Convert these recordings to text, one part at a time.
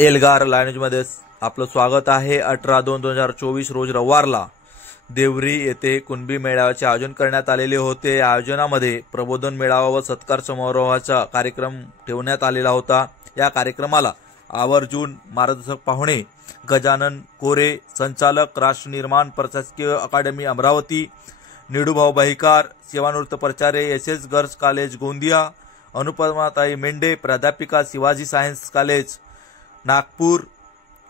एल्गार लायन्समध्ये आपलं स्वागत आहे। 18/2/2024 रोज रविवारला देवरी येथे कुणबी मेळाव्याचे आयोजन करण्यात आलेले होते। या आयोजनामध्ये प्रबोधन मेळावा व सत्कार समारोहाचा कार्यक्रम ठेवण्यात आलेला होता। या कार्यक्रमाला आवर्जून मार्गदर्शक पाहुणे गजानन कोरे, संचालक राष्ट्र निर्माण प्रशासकीय अकादमी अमरावती, निडूभाऊ बहिकार, सेवानिवृत्त प्राचार्य एस गर्ल्स कॉलेज गोंदिया, अनुपमाताई मेंढे, प्राध्यापिका शिवाजी सायन्स कॉलेज नागपूर,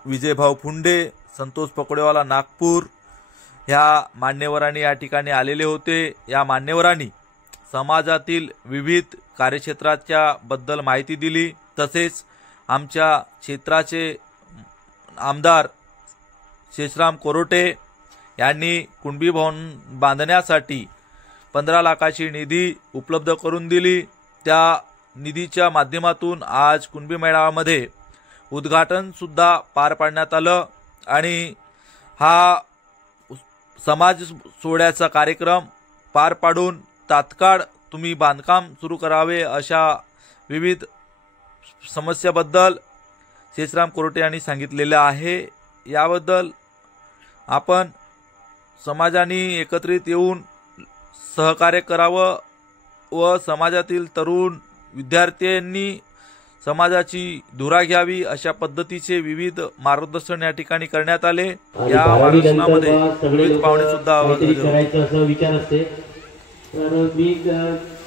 विजयभाऊ फुंडे, संतोष पकोडेवाला नागपूर ह्या मान्यवरांनी या ठिकाणी आलेले होते। या मान्यवरांनी समाजातील विविध कार्यक्षेत्राच्या बद्दल माहिती दिली। तसेच आमच्या क्षेत्राचे आमदार शेषराम कोरोटे यांनी कुणबी भवन बांधण्यासाठी 15 लाखाची निधी उपलब्ध करून दिली। त्या निधीच्या माध्यमातून आज कुणबी मेळाव्यामध्ये उद्घाटन सुद्धा पार पाडण्यात आलं आणि हा समाज सोहळ्याचा कार्यक्रम पार पाडून तात्काळ तुम्ही बांधकाम सुरू करावे अशा विविध समस्याबद्दल शेषराम कोरोटे यांनी सांगितलेले आहे। याबद्दल आपण समाजाने एकत्रित येऊन सहकार्य करावं व समाजातील तरुण विद्यार्थ्यांनी समाजाची धुरा घ्यावी अशा पद्धतीचे विविध मार्गदर्शन या ठिकाणी करण्यात आले। या मार्गदर्शनामध्ये विविध पाहुणे सुद्धा करायचं असं विचार असते। तर मी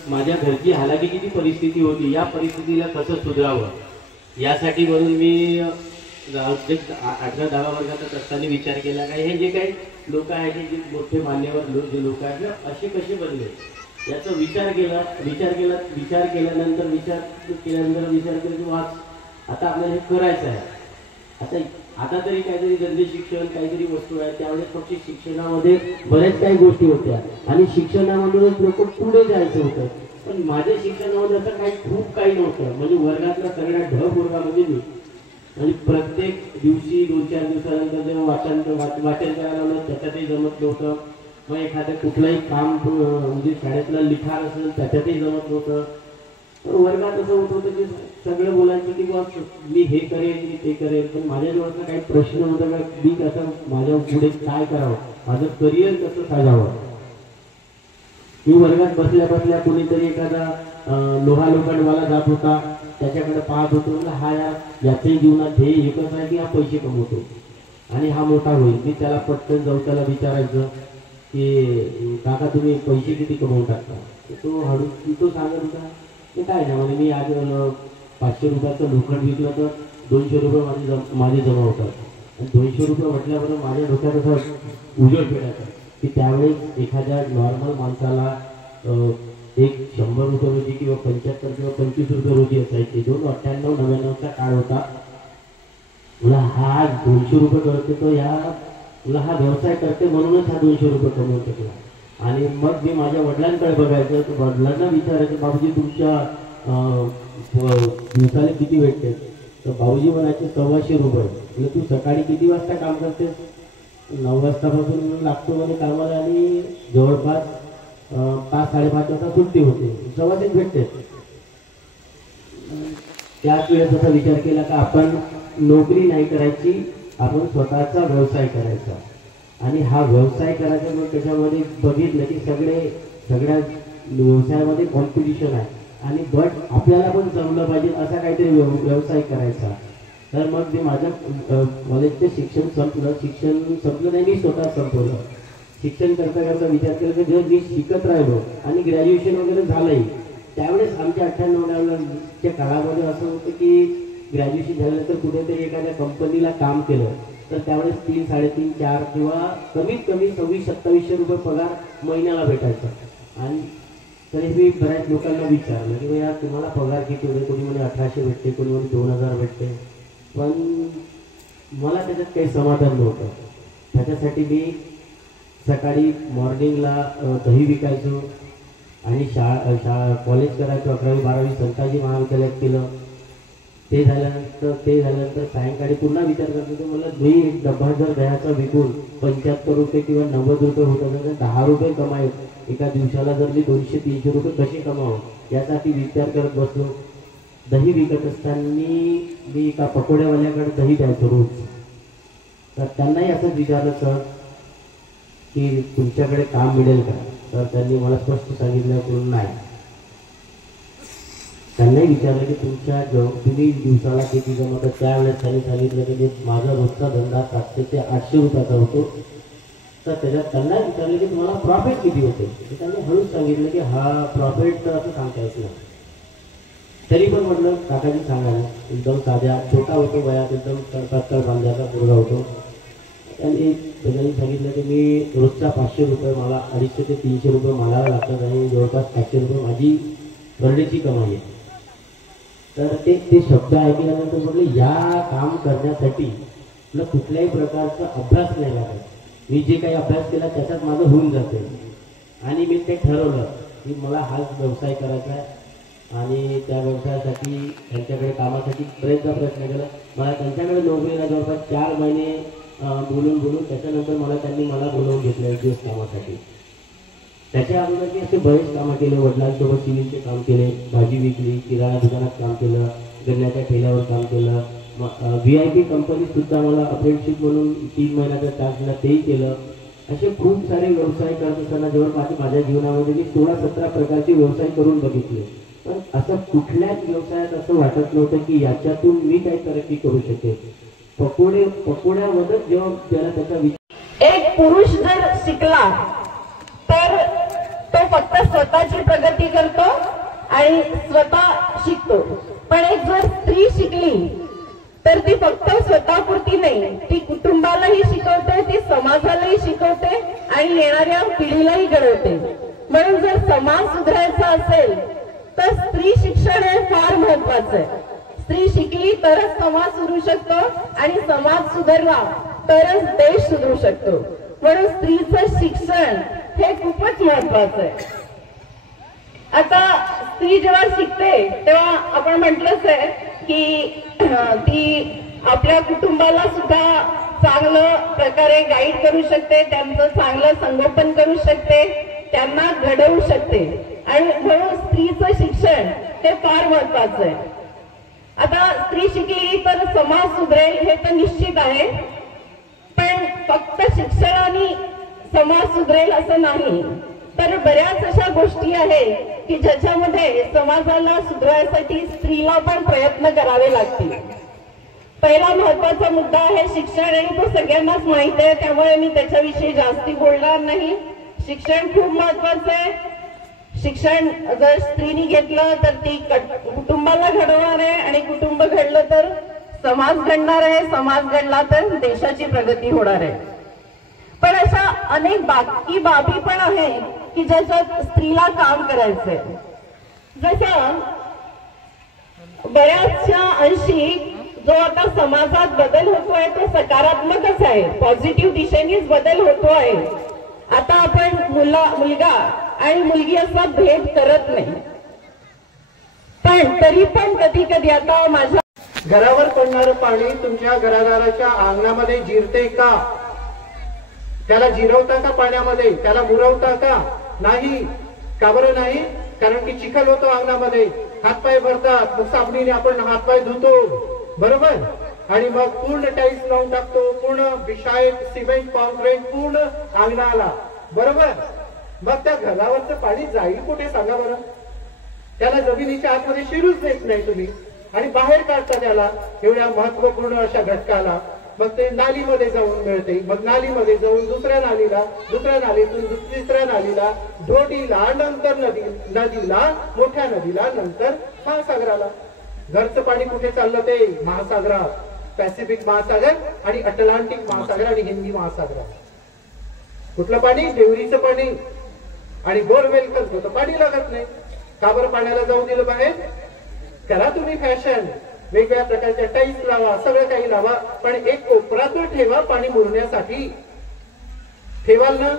माझ्या घरची हालाकीची जी परिस्थिती होती या परिस्थितीला कसं सुधारावं यासाठी म्हणून मी 18-10 वर्गात असताना विचार केला काय हे जे काही लोक आहेत जे मोठे मान्यवर जे लोक आहेत असे कसे बनले याचा विचार केल्यानंतर विचार केलं की वाच आता आपल्याला हे करायचं आहे। आता तरी काहीतरी धंदे शिक्षण काहीतरी वस्तू आहे। त्यावेळेस फक्त शिक्षणामध्ये बऱ्याच काही गोष्टी होत्या आणि शिक्षणामधूनच लोक पुढे जायचं होतं। पण माझ्या शिक्षणामध्ये असं काही खूप काही नव्हतं। म्हणजे वर्गातला सगळ्या ढग वर्गामध्ये मी आणि प्रत्येक दिवशी 2-4 दिवसानंतर जेव्हा वाचन करायला लावलं त्याच्यातही जमत नव्हतं। मग एखादं कुठलंही काम म्हणजे शाळेतलं लिखाण असेल त्याच्यातही जमत नव्हतं। तर वर्गात असं होत होतं की सगळं बोलायचं की बस मी हे करेन मी ते करेन। पण माझ्याजवळचा काही प्रश्न होता का मी कसं माझ्या पुढे काय करावं, माझं करिअर कसं साधावं। मी वर्गात बसल्या बसल्या कुणीतरी एखादा लोहा लोखंडवाला जात होता त्याच्याकडे पाहत होतो म्हणजे हा याच्याही जीवनात हे एकच आहे की हा पैसे कमवतो आणि हा मोठा होईल। मी त्याला पटकन जाऊ त्याला विचारायचं की काका तुम्ही पैसे किती कमवून टाकता। तो हळू तो सांगत होता की काय नाही म्हणजे मी आज 500 रुपयाचं लोखंड विकलं तर 200 रुपये माझे जमा होतात। आणि 200 रुपये म्हटल्यावर माझ्या डोक्यात असं उजेड पेटायचा की त्यावेळेस एखाद्या नॉर्मल माणसाला एक 100 रुपये रोजी किंवा 75 किंवा 25 रुपये रोजी असायची। 98-99चा काळ होता। मला हा 200 रुपये करते तो मला हा व्यवसाय करते म्हणूनच हा 200 रुपये कमवू शकला। आणि मग मी माझ्या वडिलांकडे बघायचं तर वडिलांना विचारायचं बाबूजी तुमच्या दिवसाला किती भेटते। तर भाऊजी म्हणायचे 125 रुपये। म्हणजे तू सकाळी किती वाजता काम करतेस? 9 वाजतापासून लागतो म्हणजे कामाला आणि जवळपास 5-5:30 वाजता सुट्टी होते, 125 भेटते। त्याच वेळेस असा विचार केला का आपण नोकरी नाही करायची, आपण स्वतःचा व्यवसाय करायचा। आणि हा व्यवसाय करायचा मग त्याच्यामध्ये बघितलं की सगळ्या व्यवसायामध्ये कॉम्पिटिशन आहे आणि बट आपल्याला पण जमलं पाहिजे असा काहीतरी व्यवसाय करायचा। तर मग ते माझं कॉलेजचं शिक्षण संपलं नाही, मी स्वतः संपवलं। शिक्षण करता करता विचार केला की जर मी शिकत राहिलो आणि ग्रॅज्युएशन वगैरे झालंही त्यावेळेस आमच्या 98-99च्या काळामध्ये असं होतं की ग्रॅज्युएशन झाल्यानंतर कुठेतरी एखाद्या कंपनीला काम केलं तर त्यावेळेस 3-3.5-4 किंवा कमीत कमी 2600-2700 रुपये पगार महिन्याला भेटायचा। आणि तरी मी बऱ्याच लोकांना विचारलं की यार तुम्हाला पगार किती होते? कोणी म्हणे 1800 भेटते, कोणी म्हणे 2000 भेटते। पण मला त्याच्यात काही समाधान नव्हतं। त्याच्यासाठी मी सकाळी मॉर्निंगला दही विकायचो आणि कॉलेज करायचो। 11वी-12वी संताजी महाविद्यालयात केलं। ते झाल्यानंतर सायंकाळी पुन्हा विचार करत होतो मला दही डब्बा जर दह्याचा विकून 75 रुपये किंवा 90 रुपये होत असेल तर 10 रुपये कमावेल एका दिवसाला। जर मी 200-300 रुपये कसे कमावं यासाठी विचार करत बसलो। दही विकत असताना मी एका पकोड्यावाल्याकडे दही द्यायचो रोज. तर त्यांनाही असंच विचारलं सर की तुमच्याकडे काम मिळेल का. तर त्यांनी मला स्पष्ट सांगितलं की नाही. त्यांनाही विचारलं की तुम्ही दिवसाला किती जमवता. त्यावेळेस त्यांनी सांगितलं की माझा रोजचा धंदा 700 ते 800 रुपयाचा होतो. तर त्याच्यात त्यांना विचारलं की तुम्हाला प्रॉफिट किती होते. तर त्यांनी हळूच सांगितलं की हा प्रॉफिट तर असं सांगता येत नाही. तरी पण म्हटलं काकाजी सांगायला एकदम साध्या छोटा होतो वयात एकदम तडपातळ बांध्याचा मुलगा होतो. त्यांनी सांगितलं की मी रोजचा 500 रुपये मला 250 ते 300 रुपये मला लागतात आणि जवळपास 500 रुपये माझी वर्डेची कमाई आहे. तर ते शब्द ऐकल्यानंतर म्हटलं या काम करण्यासाठी मला कुठल्याही प्रकारचा अभ्यास नाही लागत. मी जे काही अभ्यास केला त्याच्यात माझं होऊन जाते. आणि मी ते ठरवलं की मला हाच व्यवसाय करायचा आहे. आणि त्या व्यवसायासाठी त्यांच्याकडे कामासाठी प्रयत्न केला. मला त्यांच्याकडे नोकरीला जवळपास 4 महिने बोलून त्याच्यानंतर त्यांनी मला बोलवून घेतलं एक दिवस कामासाठी. त्याच्या अगोदर मी असे बरेच कामं केले. वडिलांसोबत सिव्हिलचे काम केले, भाजी विकली, किराणा दुकानात काम केलं, गन्याच्या ठेल्यावर काम केलं. VIP कंपनीत सुद्धा मला अप्रेंटिसशिप म्हणून 3 महिन्याचा चान्स दिला, तेही केलं. असे खूप सारे व्यवसाय करत असताना जवळपास माझ्या जीवनामध्ये मी 16-17 प्रकारचे व्यवसाय करून बघितले. पण असं कुठल्याच व्यवसायात असं वाटत नव्हतं की याच्यातून मी काही तरक्की करू शकेल. पकोड्यावरच जेव्हा त्याला त्याचा एक पुरुष जर शिकला तर तो फक्त स्वतःची प्रगती करतो आणि स्वतः शिकतो. पण एक जर स्त्री शिकली तर ती फक्त स्वतःपुरती नाही, ती कुटुंबालाही शिकवते, ती समाजालाही शिकवते आणि येणाऱ्या पिढीलाही घडवते. म्हणून जर समाज सुधारायचा असेल तर स्त्री शिक्षण हे फार महत्वाचं आहे. स्त्री शिकली तरच समाज सुधरू शकतो आणि समाज सुधारला तरच देश सुधरू शकतो. म्हणून स्त्रीचं शिक्षण हे खूपच महत्वाचं आहे. आता स्त्री जेव्हा शिकते तेव्हा आपण म्हटलंच आहे की ती आपल्या कुटुंबाला सुद्धा चांगलं प्रकारे गाईड करू शकते, त्यांचं चांगलं संगोपन करू शकते, त्यांना घडवू शकते. आणि म्हणून स्त्रीचं शिक्षण हे फार महत्वाचं आहे. आता स्त्री शिकली तर समाज सुधरेल हे तर निश्चित आहे. पण फक्त शिक्षणाने समाज सुधरेल असं नाही. तर बऱ्याच अशा गोष्टी आहेत की ज्याच्यामध्ये समाजाला सुधारण्यासाठी स्त्रीला पण प्रयत्न करावे लागतील. पहिला महत्वाचा मुद्दा आहे शिक्षण आणि तो सगळ्यांनाच माहित आहे, त्यामुळे मी त्याच्याविषयी जास्ती बोलणार नाही. शिक्षण खूप महत्वाचं आहे. शिक्षण जर स्त्रीने घेतलं तर ती कुटुंबाला घडवणार आहे आणि कुटुंब घडलं तर समाज घडणार आहे, समाज घडला तर देशाची प्रगती होणार आहे. पण अशा अनेक बाकी बाबी पण आहे की ज्याच्यात स्त्रीला काम करायचंय. जसं बऱ्याचशा अंशी जो आता समाजात बदल होतोय तो सकारात्मकच आहे, पॉझिटिव्ह दिशेनेच बदल होतो आहे. आता आपण मुलगा आणि मुलगी असा भेद करत नाही. पण तरी पण कधी कधी आता माझ्या घरावर पडणारं पाणी तुमच्या घरादाराच्या अंगणामध्ये जिरते का? त्याला जिरवता का पाण्यामध्ये? त्याला मुरवता का? नाही. का बरं नाही? कारण की चिखल होतो अंगणामध्ये, हातपाय भरतात, मग साबणीने आपण हातपाय धुतो, बरोबर. आणि मग पूर्ण टाईल्स लावून टाकतो, पूर्ण विशायत सिमेंट कॉन्क्रीट पूर्ण अंगणाला, बरोबर. मग त्या घरावरचं पाणी जाईल कुठे सांगा बरं? त्याला जमिनीच्या आतमध्ये शिरूच देत नाही तुम्ही आणि बाहेर काढता त्याला एवढ्या महत्वपूर्ण अशा घटकाला. मग ते नालीमध्ये जाऊन मिळते, मग नालीमध्ये जाऊन दुसऱ्या नालीला, दुसऱ्या नालीतून तिसऱ्या नालीला, ढोडीला, नंतर नदीला, मोठ्या नदीला, नंतर महासागराला. घरचं पाणी कुठे चाललं? ते महासागरात, पॅसिफिक महासागर आणि अटलांटिक महासागर आणि हिंदी महासागरात. कुठलं पाणी? देवरीचं पाणी. आणि बोरवेल होतं पाणी लागत नाही. का बरं पाण्याला जाऊ दिलं बाहेर? करा तुम्ही फॅशन, वेगवेगळ्या प्रकारच्या टाईल्स लावा, सगळं काही लावा, पण एक कोपरा तर ठेवा पाणी मुरण्यासाठी. ठेवाल ना?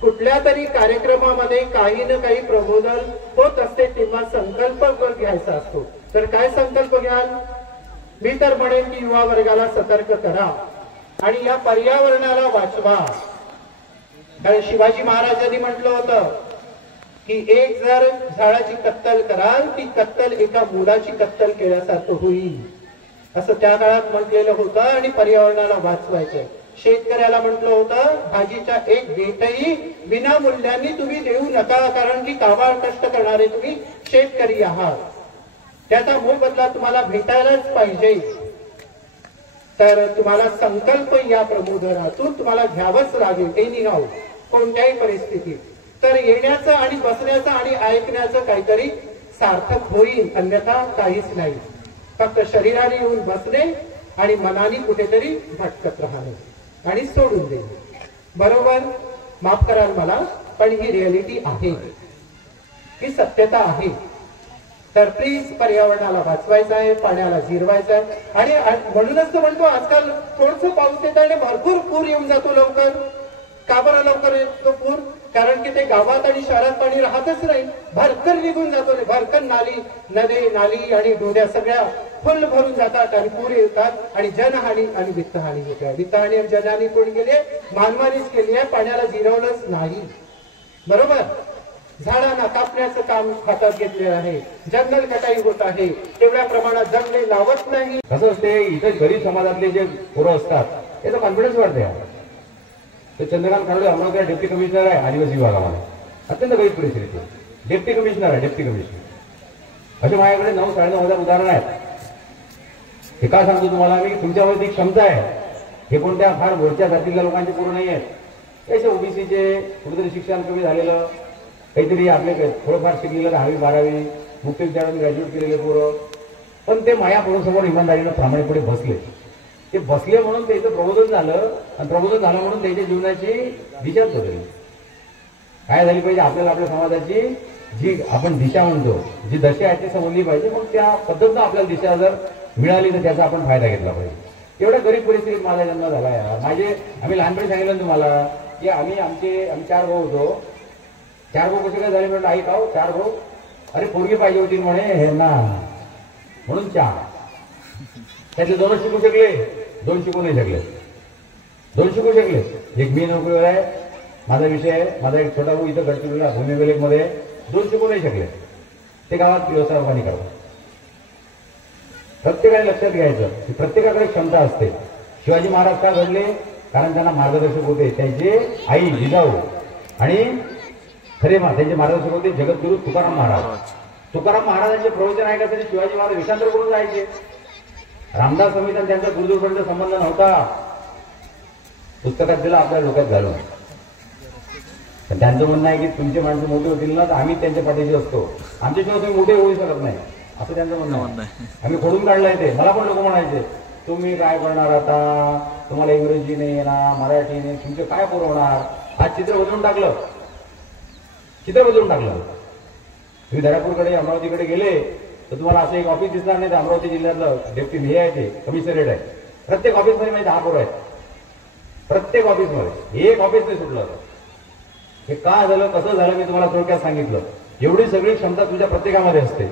कुठल्या तरी कार्यक्रमामध्ये काही ना काही प्रबोधन होत असते तेव्हा संकल्प घ्यायचा असतो. तर काय संकल्प घ्याल? मी तर म्हणेन की युवा वर्गाला सतर्क करा आणि या पर्यावरणाला वाचवा. कारण शिवाजी महाराजांनी म्हटलं होतं की एक जर झाडाची कत्तल कराल ती कत्तल एका मुलाची कत्तल केल्यासारखं होईल असं त्या काळात म्हटलेलं होतं. आणि पर्यावरणाला वाचवायचं. शेतकऱ्याला म्हटलं होतं भाजीच्या एक देठही विनामूल्याने तुम्ही देऊ नका, कारण की काबाड कष्ट करणारे तुम्ही शेतकरी आहात. त्याचा मोबदला तुम्हाला भेटायलाच पाहिजे. तर तुम्हाला संकल्प या प्रबोधनातून तुम्हाला घ्यावंच लागेल एनी हाऊ, कोणत्याही परिस्थितीत. तर येण्याचं आणि बसण्याचं आणि ऐकण्याचं काहीतरी सार्थक होईल, अन्यथा काहीच नाही. फक्त शरीराने येऊन बसणे आणि मनाने कुठेतरी भटकत राहणे आणि सोडून देणे. बरोबर, माफ कराल मला, पण ही रियालिटी आहे, ही सत्यता आहे. तर प्लीज पर्यावरणाला वाचवायचं आहे, पाण्याला जिरवायचं आहे. आणि म्हणूनच तो म्हणतो आजकाल थोडंसं पाऊस येत आणि भरपूर पूर येऊन जातो लवकर. का बरं लवकर येतो पूर? कारण की ते गावात आणि शहरात पाणी राहतच नाही, भरकर निघून जातो. भरकर नाली, नदी नाली आणि डोड्या सगळ्या फुल भरून जातात आणि पूर येतात आणि जनहानी आणि वित्तहानी होते. वित्तहानी आणि जनहानी कोणी केली? मानवानीच केली आहे, पाण्याला जिरवलंच नाही. बरोबर. झाडांना कापण्याचं काम हातात घेतलेलं आहे, जंगल कटाई होत आहे, तेवढ्या प्रमाणात जंगले लावत नाही. कसं असते, इथं गरीब समाजातले जे पोरं असतात त्याचा कॉन्फिडन्स वाढते. तर चंद्रकांत खारोडे अमरावती डेप्टी कमिशनर आहे आदिवासी विभागामध्ये, अत्यंत गरीब परिस्थिती. डेप्टी कमिशनर आहे, डेप्टी कमिशनर. असे माझ्याकडे 9-9.5 उदाहरणं आहेत. हे का सांगतो तुम्हाला मी? तुमच्यावरती क्षमता आहे. हे कोणत्या फार वरच्या जातीतल्या लोकांचे पोरं नाही आहेत. त्याचे ओबीसीचे कुठेतरी शिक्षण कमी झालेलं, काहीतरी आपले थोडंफार शिकलेलं 10वी-12वी मुक्त विद्यालयातून ग्रॅज्युएट केलेले पोरं, पण ते माया समोर इमानदारीनं प्रामाणिकपणे बसले. ते बसले म्हणून त्याचं प्रबोधन झालं, आणि प्रबोधन झालं म्हणून त्याच्या जीवनाची दिशाच बदलली. काय झाली पाहिजे? आपल्याला आपल्या समाजाची जी आपण दिशा म्हणतो, जी दशा आहे ती समजली पाहिजे. मग त्या पद्धतीनं आपल्याला दिशा जर मिळाली तर त्याचा आपण फायदा घेतला पाहिजे. एवढ्या गरीब परिस्थितीत माझा जन्म झाला आहे. आम्ही लहानपणी सांगितलं तुम्हाला की आम्ही 4 भाऊ होतो. 4 भाऊ कसे काय झाले म्हणून आई खाऊ 4 भाऊ? अरे पोरगी पाहिजे होती म्हणे हे ना, म्हणून 4. त्यातले 2 शिकू शकले, 2 शिकू नाही शकले. 2 शिकू शकले. एक मी नोकरीवर आहे, माझा विषय आहे. माझा एक छोटा भाऊ इथं गडचिरोलीला भूमी मध्ये 2 शिकू नाही शकले. ते गावात व्यवसाय पाणी करतात. प्रत्येकाने लक्षात घ्यायचं की प्रत्येकाकडे क्षमता असते. शिवाजी महाराज का घडले? कारण त्यांना मार्गदर्शक होते त्यांचे आई जिजाऊ, आणि खरे त्यांचे मार्गदर्शक होते जगद्गुरु तुकाराम महाराज. तुकाराम महाराजांचे प्रवचन ऐकायसाठी शिवाजी महाराज विषांतर करून जायचे. रामदास स्वामी त्यांचा दूरदूरपर्यंत संबंध नव्हता. पुस्तकात दिला आपल्या डोक्यात घालून. पण त्यांचं म्हणणं आहे की तुमचे माणसं मोठे होतील ना तर आम्ही त्यांच्या पाठीशी असतो, आमच्याशिवाय तुम्ही मोठे होऊ शकत नाही, असं त्यांचं म्हणणं आहे. आम्ही खोडून काढलंय ते. मला पण लोक म्हणायचे तुम्ही काय करणार आता, तुम्हाला इंग्रजी नाही येणार, मराठी नाही, तुमचे काय पुरवणार. आज चित्र बदलून टाकलं. तुम्ही धरापूरकडे अमरावतीकडे गेले तर तुम्हाला असं एक ऑफिस दिसणार नाही. तर अमरावती जिल्ह्यातलं डेप्टी हे आहे, ते कमिशनरेट आहे. प्रत्येक ऑफिसमध्ये म्हणजे 10 पोरं आहेत. प्रत्येक ऑफिसमध्ये एक ऑफिस नाही सुटलं. हे का झालं, कसं झालं, मी तुम्हाला थोडक्यात सांगितलं. एवढी सगळी क्षमता तुमच्या प्रत्येकामध्ये असते.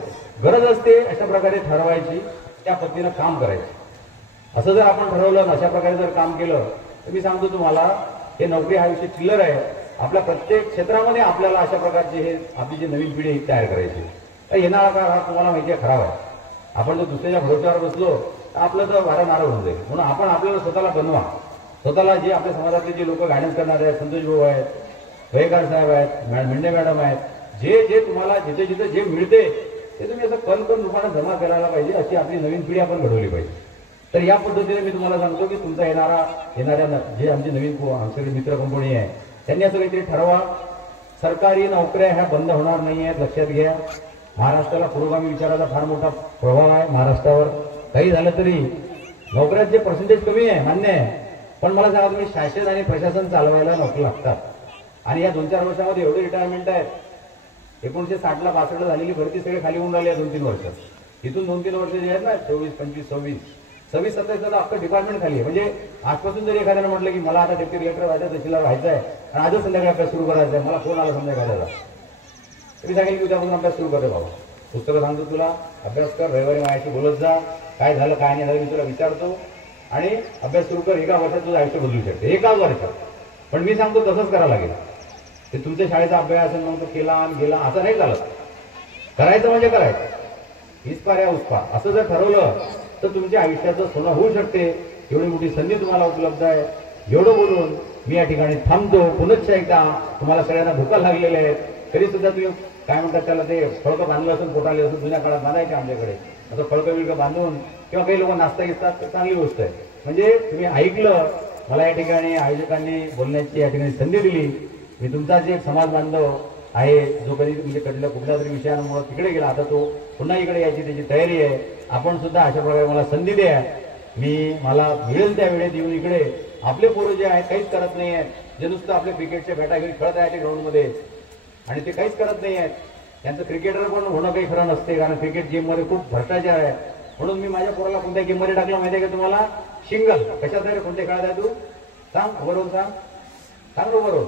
गरज असते अशा प्रकारे ठरवायची, त्या पद्धतीनं काम करायचं. असं जर आपण ठरवलं, अशा प्रकारे जर काम केलं तर मी सांगतो तुम्हाला हे नोकरी हा विषय चिल्लर आहे. आपल्या प्रत्येक क्षेत्रामध्ये आपल्याला अशा प्रकारचे हे आपली जी नवीन पिढी तयार करायची. तर येणारा काळ हा तुम्हाला माहिती आहे खराब आहे. आपण जर दुसऱ्याच्या भरोश्यावर बसलो तर आपलं तर वारं नारळ होऊन जाईल. म्हणून आपण आपल्याला स्वतःला बनवा. स्वतःला जे आपल्या समाजातले जे लोक गायडन्स करणारे आहेत, संतोष भाऊ आहेत, वयकार साहेब आहेत, मेंढे मॅडम आहेत, जे तुम्हाला जिथे जिथे जे मिळते ते तुम्ही असं कण रूपाने जमा करायला पाहिजे. अशी आपली नवीन पिढी आपण घडवली पाहिजे. तर या पद्धतीने मी तुम्हाला सांगतो की तुमचा येणाऱ्या जे आमची नवीन आमचे मित्र कंपनी आहे त्यांनी असं काहीतरी ठरवा. सरकारी नोकऱ्या ह्या बंद होणार नाही आहेत, लक्षात घ्या. महाराष्ट्राला पुरोगामी विचाराचा फार मोठा प्रभाव आहे महाराष्ट्रावर. काही झालं तरी नोकऱ्यांचे पर्सेंटेज कमी आहे, मान्य आहे, पण मला सांगा तुम्ही शासन आणि प्रशासन चालवायला नोकरी लागतात. आणि या 2-4 वर्षामध्ये एवढे रिटायरमेंट आहेत. 1960ला 62ला झालेली भरती सगळे खाली होऊन राहिली 2-3 वर्ष. इथून 2-3 वर्ष जे आहेत ना 24, 25, 26, 27 अख्खं डिपार्टमेंट खाली आहे. म्हणजे आजपासून जर एखाद्याने म्हटलं की मला आता डेप्टी कलेक्टर व्हायचं, तहसीलदार व्हायचं आहे आणि आजच संध्याकाळी अभ्यास सुरू करायचा आहे, मला फोन आला संध्याकाळला, तरी सांगेल की उद्यापासून अभ्यास सुरू करते बाबा. पुस्तकं सांगतो तुला, अभ्यास कर, रविवारी माझ्याशी बोलत जा, काय झालं काय नाही झालं मी तुला विचारतो आणि अभ्यास सुरू कर. एका वर्षात तुझं आयुष्य बदलू शकते, एकाच वर्षात. पण मी सांगतो तसंच करावं लागेल. ते तुमच्या शाळेचा अभ्यास असेल मग तो केला आणि गेला असं नाही चालत. करायचं म्हणजे करायचं, इस्पार या उस्पार असं जर ठरवलं तर तुमच्या आयुष्याचं सोनं होऊ शकते. एवढी मोठी संधी तुम्हाला उपलब्ध आहे. एवढं बोलून मी या ठिकाणी थांबतो. पुनश्च एकदा तुम्हाला सगळ्यांना भुका लागलेल्या आहेत. तरी सुद्धा तुम्ही काय म्हणतात त्याला ते फळकं बांधलं असून पोटाले असून जुन्या काळात बांधायचे आमच्याकडे. आता फळकं बिळकं बांधून किंवा काही लोक नाश्ता घेतात तर चांगली गोष्ट आहे. म्हणजे तुम्ही ऐकलं, मला या ठिकाणी आयोजकांनी बोलण्याची या ठिकाणी संधी दिली. मी तुमचाच एक समाज बांधव आहे जो कधी म्हणजे कडल्या कुठल्या तरी विषयामुळे तिकडे गेला, आता तो पुन्हा इकडे यायची त्याची तयारी आहे. आपण सुद्धा अशा प्रकारे मला संधी द्या. मला मिळेल त्या वेळेत येऊन इकडे. आपले पोरं जे आहेत काहीच करत नाही आहेत, जे नुसतं आपले क्रिकेटच्या बॅटा घेऊन खेळत आहेत ग्राउंडमध्ये आणि ते काहीच करत नाही आहेत. त्यांचं क्रिकेटर पण होणं काही खरं नसते, कारण क्रिकेट गेममध्ये खूप भ्रष्टाचार आहे. म्हणून मी माझ्या पोराला कोणत्या गेममध्ये टाकलं माहिती आहे का तुम्हाला? सिंगल. कशात आहे कोणत्या खेळात आहे तू? सांग बरोबर, सांग बरोबर.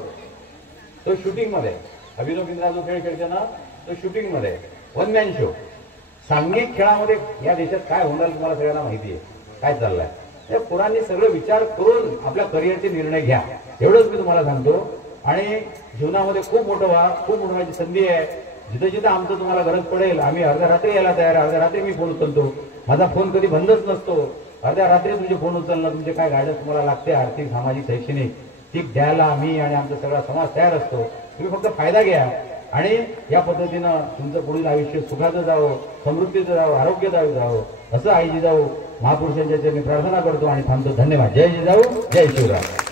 तो शूटिंग मध्ये, अभिनव बिंद्रा जो खेळ खेळते ना तो शूटिंग मध्ये, वन मॅन शो. सांघिक खेळामध्ये या देशात काय होणार तुम्हाला सगळ्यांना माहिती आहे काय चाललंय. त्या पोरांनी सगळं विचार करून आपल्या करिअरचे निर्णय घ्या, एवढंच मी तुम्हाला सांगतो. आणि जीवनामध्ये खूप मोठं व्हा, खूप मोठी संधी आहे. जिथं जिथं आमचं तुम्हाला गरज पडेल आम्ही अर्ध्या रात्री यायला तयार आहे. अर्ध्या रात्री मी फोन उचलतो. माझा फोन कधी बंदच नसतो. अर्ध्या रात्री तुमचे फोन उचलणं, तुमचे काय गायडन्स तुम्हाला लागते आर्थिक सामाजिक शैक्षणिक ती द्यायला मी आणि आमचा सगळा समाज तयार असतो. तुम्ही फक्त फायदा घ्या आणि या पद्धतीनं तुमचं पुढील आयुष्य सुखाचं जावं, समृद्धीचं जावं, आरोग्यदायी जावं असं आई जिजाऊ महापुरुषांच्या चरणी प्रार्थना करतो आणि थांबतो. धन्यवाद. जय जिजाऊ, जय शिवराम.